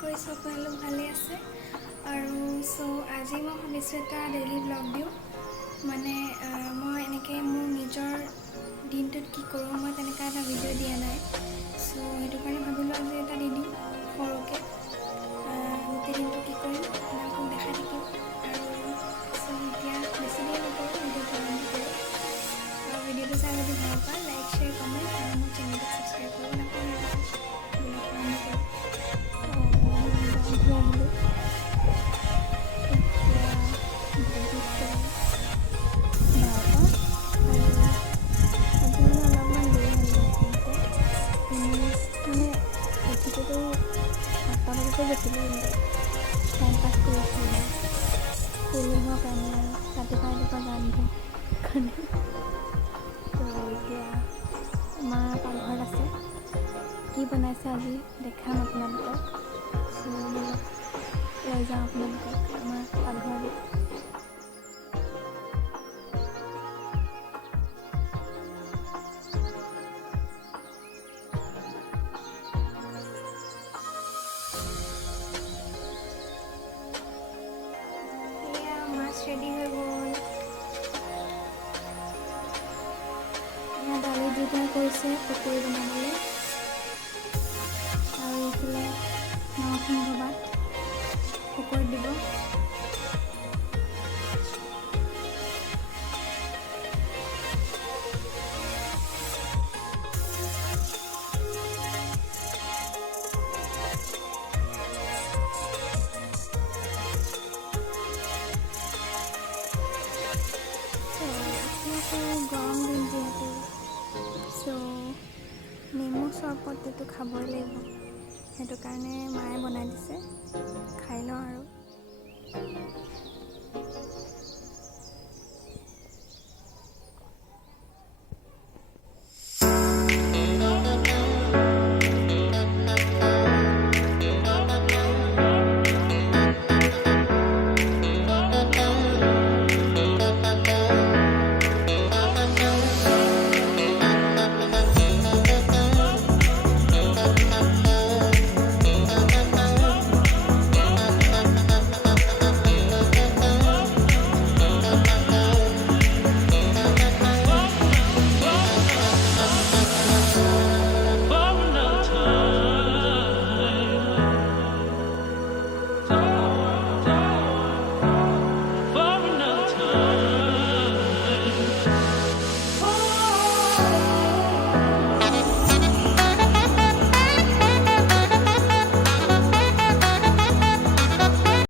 কৰি সকলো ভালে আছে আৰু আজি মই ভাবিছোঁ এটা ডেইলি ব্লগ দিওঁ মানে মই এনেকৈ মোৰ নিজৰ দিনটোত কি কৰোঁ মই তেনেকুৱা এটা ভিডিঅ' দিয়া নাই সেইটো কাৰণে ভাবিলোঁ আজি এটা দি দিওঁ সৰুকৈ গোটেই দিনটো কি কৰিম আপোনালোকক দেখাই থাকিম আৰু এতিয়া বেছি দেৰি নকৰোঁ ভিডিঅ'টো আৰম্ভ কৰোঁ আৰু ভিডিঅ'টো চাই যদি ভাল পায় লাইক শ্বেয়াৰ কমেণ্ট আৰু মোৰ চেনেলটো ছাবস্ক্ৰাইব কৰিব নাপাহৰিব ব্লগ আৰম্ভ কৰোঁ গৈছিলোঁ টাইম পাছ কৰিছিলোঁ হোৱাৰ কাৰণে আৰু ৰাতিপুৱা গান ধুম কাৰণে তো এতিয়া মা পাকঘৰত আছে কি বনাইছে আজি দেখাম আপোনালোকক লৈ যাওঁ আপোনালোকক আমাৰ পাকঘৰলৈ ৰেডি হৈ গ'ল এয়া দালি দুটা কৰিছে পকৰি বনাবলৈ আৰু এইফালে নৰসিংহ পাত পকৰিত দিব গৰম দিন যিহেতু নেমু চৰবতটো খাবই লাগিব সেইটো কাৰণে মায়ে বনাই দিছে খাই লওঁ আৰু